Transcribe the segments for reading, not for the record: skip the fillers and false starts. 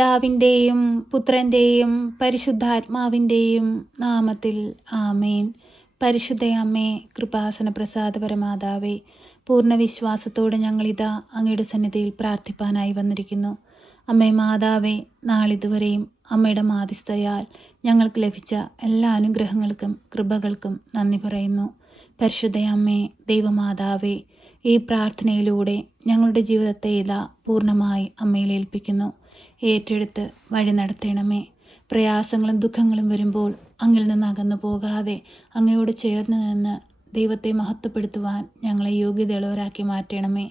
പിതാവിൻ്റെയും പുത്രൻ്റെയും പരിശുദ്ധാത്മാവിൻ്റെയും നാമത്തിൽ ആമേൻ. പരിശുദ്ധ അമ്മേ, കൃപാസന പ്രസാദപരമാതാവേ, പൂർണ്ണ വിശ്വാസത്തോടെ ഞങ്ങളിതാ അങ്ങയുടെ സന്നിധിയിൽ പ്രാർത്ഥിപ്പാനായി വന്നിരിക്കുന്നു. അമ്മേ മാതാവേ, നാളിതുവരെയും അമ്മയുടെ മാധ്യസ്ഥയാൽ ഞങ്ങൾക്ക് ലഭിച്ച എല്ലാ അനുഗ്രഹങ്ങൾക്കും കൃപകൾക്കും നന്ദി പറയുന്നു. പരിശുദ്ധ അമ്മേ, ദൈവമാതാവേ, ഈ പ്രാർത്ഥനയിലൂടെ ഞങ്ങളുടെ ജീവിതത്തെ ഇതാ പൂർണ്ണമായി അമ്മയിൽ ഏൽപ്പിക്കുന്നു. ഏറ്റെടുത്ത് വഴി നടത്തണമേ. പ്രയാസങ്ങളും ദുഃഖങ്ങളും വരുമ്പോൾ അങ്ങിൽ നിന്ന് അകന്നു പോകാതെ അങ്ങയോട് ചേർന്ന് നിന്ന് ദൈവത്തെ മഹത്വപ്പെടുത്തുവാൻ ഞങ്ങളെ യോഗ്യതയുള്ളവരാക്കി മാറ്റണമേ.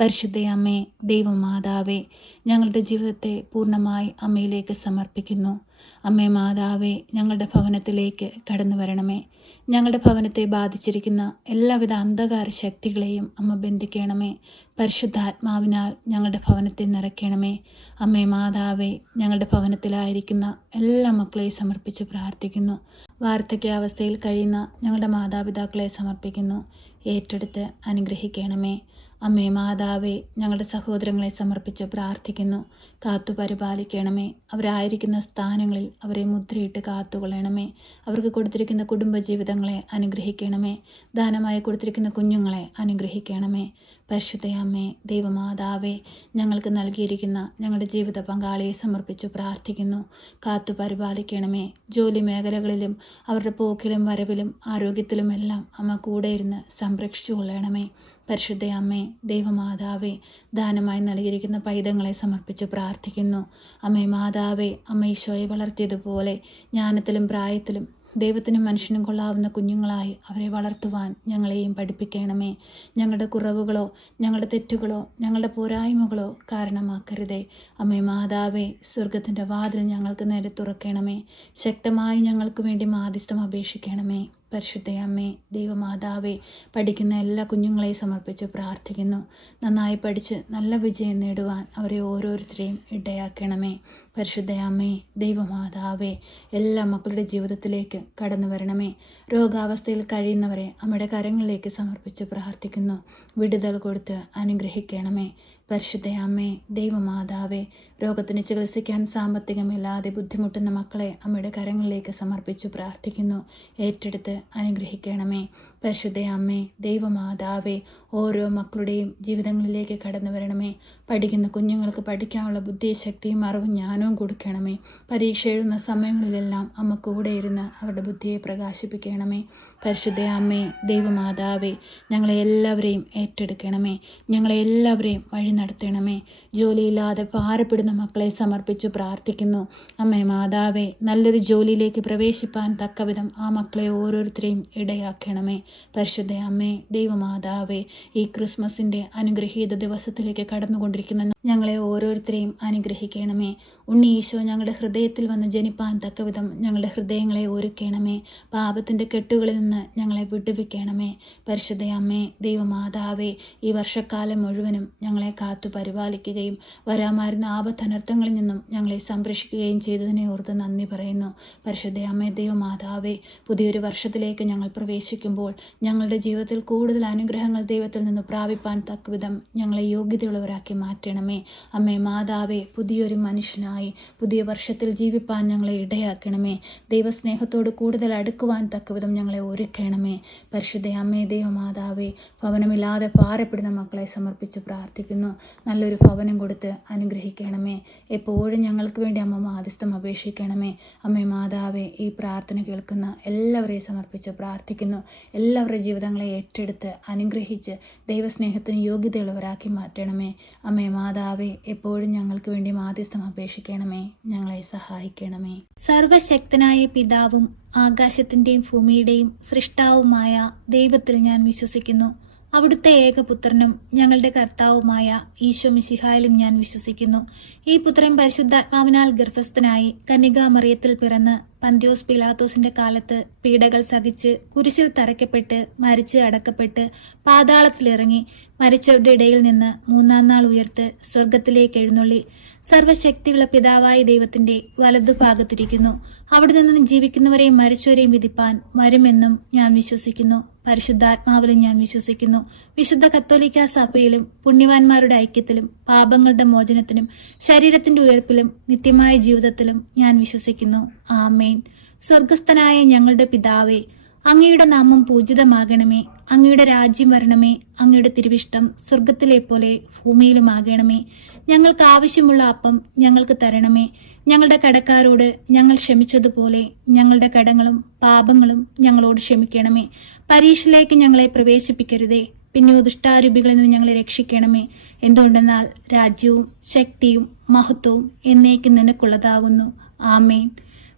പരിശുദ്ധ അമ്മേ, ദൈവമാതാവേ, ഞങ്ങളുടെ ജീവിതത്തെ പൂർണ്ണമായി അമ്മയിലേക്ക് സമർപ്പിക്കുന്നു. അമ്മേ മാതാവേ, ഞങ്ങളുടെ ഭവനത്തിലേക്ക് കടന്നു വരണമേ. ഞങ്ങളുടെ ഭവനത്തെ ബാധിച്ചിരിക്കുന്ന എല്ലാവിധ അന്ധകാര ശക്തികളെയും അമ്മ ബന്ധിക്കണമേ. പരിശുദ്ധാത്മാവിനാൽ ഞങ്ങളുടെ ഭവനത്തെ നിറയ്ക്കണമേ. അമ്മേ മാതാവേ, ഞങ്ങളുടെ ഭവനത്തിലായിരിക്കുന്ന എല്ലാ മക്കളെയും സമർപ്പിച്ച് പ്രാർത്ഥിക്കുന്നു. വാർദ്ധക്യാവസ്ഥയിൽ കഴിയുന്ന ഞങ്ങളുടെ മാതാപിതാക്കളെ സമർപ്പിക്കുന്നു. ഏറ്റെടുത്ത് അനുഗ്രഹിക്കണമേ. അമ്മേ മാതാവേ, ഞങ്ങളുടെ സഹോദരങ്ങളെ സമർപ്പിച്ച് പ്രാർത്ഥിക്കുന്നു. കാത്തു പരിപാലിക്കണമേ. അവരായിരിക്കുന്ന സ്ഥാനങ്ങളിൽ അവരെ മുദ്രയിട്ട് കാത്തുകൊള്ളണമേ. അവർക്ക് കൊടുത്തിരിക്കുന്ന കുടുംബജീവിതങ്ങളെ അനുഗ്രഹിക്കണമേ. ദാനമായി കൊടുത്തിരിക്കുന്ന കുഞ്ഞുങ്ങളെ അനുഗ്രഹിക്കണമേ. പരിശുദ്ധ അമ്മേ, ദൈവമാതാവേ, ഞങ്ങൾക്ക് നൽകിയിരിക്കുന്ന ഞങ്ങളുടെ ജീവിത പങ്കാളിയെ സമർപ്പിച്ചു പ്രാർത്ഥിക്കുന്നു. കാത്തു പരിപാലിക്കണമേ. ജോലി മേഖലകളിലും അവരുടെ പോക്കിലും വരവിലും ആരോഗ്യത്തിലുമെല്ലാം അമ്മ കൂടെ ഇരുന്ന് സംരക്ഷിച്ചു കൊള്ളണമേ. പരിശുദ്ധ അമ്മേ, ദൈവമാതാവേ, ദാനമായി നൽകിയിരിക്കുന്ന പൈതങ്ങളെ സമർപ്പിച്ച് പ്രാർത്ഥിക്കുന്നു. അമ്മേ മാതാവേ, അമ്മ ഈശോയെ വളർത്തിയതുപോലെ ജ്ഞാനത്തിലും പ്രായത്തിലും ദൈവത്തിനും മനുഷ്യനും കൊള്ളാവുന്ന കുഞ്ഞുങ്ങളായി അവരെ വളർത്തുവാൻ ഞങ്ങളെയും പഠിപ്പിക്കണമേ. ഞങ്ങളുടെ കുറവുകളോ ഞങ്ങളുടെ തെറ്റുകളോ ഞങ്ങളുടെ പോരായ്മകളോ കാരണമാക്കരുതേ. അമ്മേ മാതാവേ, സ്വർഗത്തിൻ്റെ വാതിൽ ഞങ്ങൾക്ക് നേരെ തുറക്കണമേ. ശക്തമായി ഞങ്ങൾക്ക് വേണ്ടി മാധ്യസ്ഥം അപേക്ഷിക്കണമേ. പരിശുദ്ധ അമ്മേ, ദൈവമാതാവേ, പഠിക്കുന്ന എല്ലാ കുഞ്ഞുങ്ങളെയും സമർപ്പിച്ച് പ്രാർത്ഥിക്കുന്നു. നന്നായി പഠിച്ച് നല്ല വിജയം നേടുവാൻ അവരെ ഓരോരുത്തരെയും ഇടയാക്കണമേ. പരിശുദ്ധ അമ്മേ, ദൈവമാതാവേ, എല്ലാ മക്കളുടെ ജീവിതത്തിലേക്ക് കടന്നു വരണമേ. രോഗാവസ്ഥയിൽ കഴിയുന്നവരെ അമ്മയുടെ കരങ്ങളിലേക്ക് സമർപ്പിച്ച് പ്രാർത്ഥിക്കുന്നു. വിടുതൽ കൊടുത്ത് അനുഗ്രഹിക്കണമേ. പരിശുദ്ധ അമ്മേ, ദൈവമാതാവേ, രോഗത്തിന് ചികിത്സിക്കാൻ സാമ്പത്തികമില്ലാതെ ബുദ്ധിമുട്ടുന്ന മക്കളെ അമ്മയുടെ കരങ്ങളിലേക്ക് സമർപ്പിച്ചു പ്രാർത്ഥിക്കുന്നു. ഏറ്റെടുത്ത് അനുഗ്രഹിക്കണമേ. പരിശുദ്ധ അമ്മേ, ദൈവമാതാവേ, ഓരോ മക്കളുടെയും ജീവിതങ്ങളിലേക്ക് കടന്നു വരണമേ. പഠിക്കുന്ന കുഞ്ഞുങ്ങൾക്ക് പഠിക്കാനുള്ള ബുദ്ധിശക്തിയും അറിവും ജ്ഞാനവും കൊടുക്കണമേ. പരീക്ഷ എഴുതുന്ന സമയങ്ങളിലെല്ലാം അമ്മ കൂടെ ഇരുന്ന് അവരുടെ ബുദ്ധിയെ പ്രകാശിപ്പിക്കണമേ. പരിശുദ്ധ അമ്മേ, ദൈവമാതാവേ, ഞങ്ങളെ എല്ലാവരെയും ഏറ്റെടുക്കണമേ. ഞങ്ങളെ എല്ലാവരെയും വഴി നടത്തണമേ. ജോലിയില്ലാതെ ഭാരപ്പെടുന്ന മക്കളെ സമർപ്പിച്ചു പ്രാർത്ഥിക്കുന്നു. അമ്മേ മാതാവേ, നല്ലൊരു ജോലിയിലേക്ക് പ്രവേശിപ്പാൻ തക്കവിധം ആ മക്കളെ ഓരോരുത്തരെയും ഇടയാക്കണമേ. പരിശുദ്ധ അമ്മേ, ദൈവമാതാവേ, ഈ ക്രിസ്മസിൻ്റെ അനുഗ്രഹീത ദിവസത്തിലേക്ക് കടന്നുകൊണ്ടിരിക്കുന്ന ഞങ്ങളെ ഓരോരുത്തരെയും അനുഗ്രഹിക്കണമേ. ഉണ്ണി ഈശോ ഞങ്ങളുടെ ഹൃദയത്തിൽ വന്ന് ജനിപ്പാൻ തക്കവിധം ഞങ്ങളുടെ ഹൃദയങ്ങളെ ഒരുക്കണമേ. പാപത്തിൻ്റെ കെട്ടുകളിൽ നിന്ന് ഞങ്ങളെ വിടുവിക്കണമേ. പരിശുദ്ധ അമ്മേ, ദൈവമാതാവേ, ഈ വർഷക്കാലം മുഴുവനും ഞങ്ങളെ കാത്തു പരിപാലിക്കുകയും വരാമായിരുന്ന ആപത്തനർത്ഥങ്ങളിൽ നിന്നും ഞങ്ങളെ സംരക്ഷിക്കുകയും ചെയ്തതിനെ ഓർത്ത് നന്ദി പറയുന്നു. പരിശുദ്ധ അമ്മേ, ദൈവമാതാവേ, പുതിയൊരു വർഷത്തിലേക്ക് ഞങ്ങൾ പ്രവേശിക്കുമ്പോൾ ഞങ്ങളുടെ ജീവിതത്തിൽ കൂടുതൽ അനുഗ്രഹങ്ങൾ ദൈവത്തിൽ നിന്ന് പ്രാപിപ്പാൻ തക്കവിധം ഞങ്ങളെ യോഗ്യതയുള്ളവരാക്കി മാറ്റണമേ. അമ്മേ മാതാവേ, പുതിയൊരു മനുഷ്യനായി പുതിയ വർഷത്തിൽ ജീവിപ്പാൻ ഞങ്ങളെ ഇടയാക്കണമേ. ദൈവസ്നേഹത്തോട് കൂടുതൽ അടുക്കുവാൻ തക്കവിധം ഞങ്ങളെ ഒരുക്കണമേ. പരിശുദ്ധ അമ്മേ, ദൈവമാതാവേ, ഭവനമില്ലാതെ ഭാരപ്പെടുന്ന മക്കളെ സമർപ്പിച്ച് പ്രാർത്ഥിക്കുന്നു. നല്ലൊരു ഭവനം കൊടുത്ത് അനുഗ്രഹിക്കണമേ. എപ്പോഴും ഞങ്ങൾക്ക് വേണ്ടി അമ്മ മാധ്യസ്ഥം അപേക്ഷിക്കണമേ. അമ്മേ മാതാവേ, ഈ പ്രാർത്ഥന കേൾക്കുന്ന എല്ലാവരെയും സമർപ്പിച്ച് പ്രാർത്ഥിക്കുന്നു. എല്ലാവരുടെ ജീവിതങ്ങളെ ഏറ്റെടുത്ത് അനുഗ്രഹിച്ച് ദൈവസ്നേഹത്തിന് യോഗ്യതയുള്ളവരാക്കി മാറ്റണമേ. അമ്മേ മാതാവേ, എപ്പോഴും ഞങ്ങൾക്ക് വേണ്ടി മാധ്യസ്ഥം അപേക്ഷിക്കണമേ. ഞങ്ങളെ സഹായിക്കണമേ. സർവശക്തനായ പിതാവും ആകാശത്തിൻ്റെയും ഭൂമിയുടെയും സൃഷ്ടാവുമായ ദൈവത്തിൽ ഞാൻ വിശ്വസിക്കുന്നു. അവിടുത്തെ ഏകപുത്രനും ഞങ്ങളുടെ കർത്താവുമായ ഈശോ മിശിഹായിലും ഞാൻ വിശ്വസിക്കുന്നു. ഈ പുത്രൻ പരിശുദ്ധാത്മാവിനാൽ ഗർഭസ്ഥനായി കന്യകാമറിയത്തിൽ പിറന്ന് പന്ത്യോസ് പിലാത്തോസിന്റെ കാലത്ത് പീഡകൾ സഹിച്ച് കുരിശിൽ തറയ്ക്കപ്പെട്ട് മരിച്ച് അടക്കപ്പെട്ട് പാതാളത്തിലിറങ്ങി മരിച്ചവരുടെ ഇടയിൽ നിന്ന് മൂന്നാം നാൾ ഉയർത്ത് സ്വർഗത്തിലേക്ക് എഴുന്നള്ളി സർവശക്തിയുള്ള പിതാവായ ദൈവത്തിന്റെ വലതുഭാഗത്തിരിക്കുന്നു. അവിടെ നിന്ന് ജീവിക്കുന്നവരെയും മരിച്ചവരെയും വിധിപ്പാൻ വരുമെന്നും ഞാൻ വിശ്വസിക്കുന്നു. പരിശുദ്ധാത്മാവിലും ഞാൻ വിശ്വസിക്കുന്നു. വിശുദ്ധ കത്തോലിക്ക സഭയിലും പുണ്യവാന്മാരുടെ ഐക്യത്തിലും പാപങ്ങളുടെ മോചനത്തിനും ശരീരത്തിന്റെ ഉയർപ്പിലും നിത്യമായ ജീവിതത്തിലും ഞാൻ വിശ്വസിക്കുന്നു. ആമേൻ. സ്വർഗസ്ഥനായ ഞങ്ങളുടെ പിതാവേ, അങ്ങയുടെ നാമം പൂജിതമാകണമേ. അങ്ങയുടെ രാജ്യം വരണമേ. അങ്ങയുടെ തിരുവിഷ്ടം സ്വർഗത്തിലെ പോലെ ഭൂമിയിലുമാകണമേ. ഞങ്ങൾക്ക് ആവശ്യമുള്ള അപ്പം ഞങ്ങൾക്ക് തരണമേ. ഞങ്ങളുടെ കടക്കാരോട് ഞങ്ങൾ ക്ഷമിച്ചതുപോലെ ഞങ്ങളുടെ കടങ്ങളും പാപങ്ങളും ഞങ്ങളോട് ക്ഷമിക്കണമേ. പരീക്ഷയിലേക്ക് ഞങ്ങളെ പ്രവേശിപ്പിക്കരുതേ, പിന്നെ ദുഷ്ടാരൂപികളിൽ നിന്ന് ഞങ്ങളെ രക്ഷിക്കണമേ. എന്തുകൊണ്ടെന്നാൽ രാജ്യവും ശക്തിയും മഹത്വവും എന്നേക്കും നിനക്കുള്ളതാകുന്നു. ആമേൻ.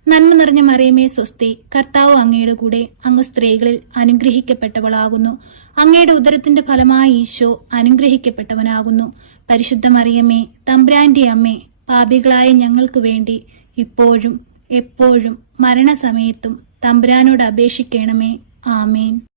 നന്മ നിറഞ്ഞ മറിയമേ സ്വസ്തി, കർത്താവ് അങ്ങയുടെ കൂടെ, അങ്ങ് സ്ത്രീകളിൽ അനുഗ്രഹിക്കപ്പെട്ടവളാകുന്നു. അങ്ങയുടെ ഉദരത്തിന്റെ ഫലമായ ഈശോ അനുഗ്രഹിക്കപ്പെട്ടവനാകുന്നു. പരിശുദ്ധ മറിയമേ, തമ്പുരാന്റെ അമ്മേ, പാപികളായ ഞങ്ങൾക്ക് വേണ്ടി ഇപ്പോഴും എപ്പോഴും മരണസമയത്തും തമ്പുരാനോട് അപേക്ഷിക്കണമേ. ആമേൻ.